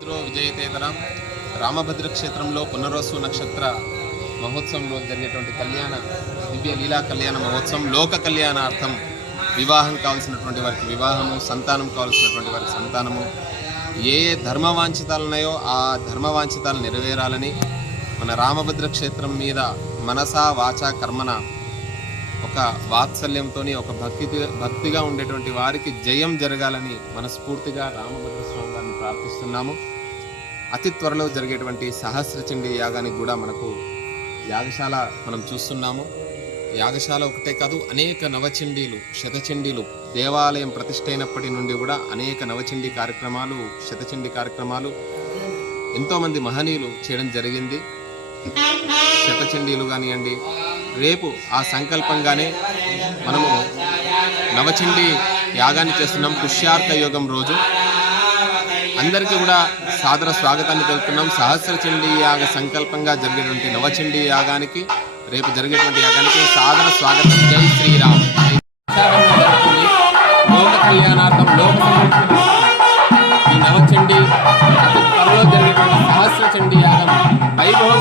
విజయతేతరం రామభద్ర క్షేత్రంలో పునర్వసు నక్షత్ర మహోత్సవంలో జరిగేటువంటి కళ్యాణ దివ్య లీలా కళ్యాణ మహోత్సవం లోక కళ్యాణార్థం వివాహం కావాల్సినటువంటి వారికి వివాహము, సంతానం కావాల్సినటువంటి వారికి సంతానము, ఏ ఏ ధర్మవాంఛితాలు ఉన్నాయో ఆ ధర్మవాంఛితాలు నెరవేరాలని మన రామభద్ర క్షేత్రం మీద మనసా వాచా కర్మన ఒక వాత్సల్యంతో ఒక భక్తిగా ఉండేటువంటి వారికి జయం జరగాలని మనస్ఫూర్తిగా రామభద్ర స్వామి వారిని ప్రార్థిస్తున్నాము. అతి త్వరలో జరిగేటువంటి సహస్రచండీ యాగానికి కూడా మనకు యాగశాల మనం చూస్తున్నాము. యాగశాల ఒకటే కాదు, అనేక నవచండీలు, శతచండీలు దేవాలయం ప్రతిష్ఠ అయినప్పటి నుండి కూడా అనేక నవచండీ కార్యక్రమాలు, శతచండీ కార్యక్రమాలు ఎంతోమంది మహనీయులు చేయడం జరిగింది. శతచండీలు కానివ్వండి, రేపు ఆ సంకల్పంగానే మనము నవచండీ యాగాన్ని చేస్తున్నాం. పుష్యార్క యోగం రోజు అందరికీ కూడా సాదర స్వాగతాన్ని తెలుపుతున్నాం. సహస్రచండీ యాగ సంకల్పంగా జరిగేటువంటి నవచండీ యాగానికి, రేపు జరిగేటువంటి యాగానికి సాదర స్వాగతం. జై శ్రీరామ్. లోక కళ్యాణార్థం లోక ఈ నవచండీ అతి త్వరలో జరిగేటువంటి సహస్రచండీ యాగం వైభవం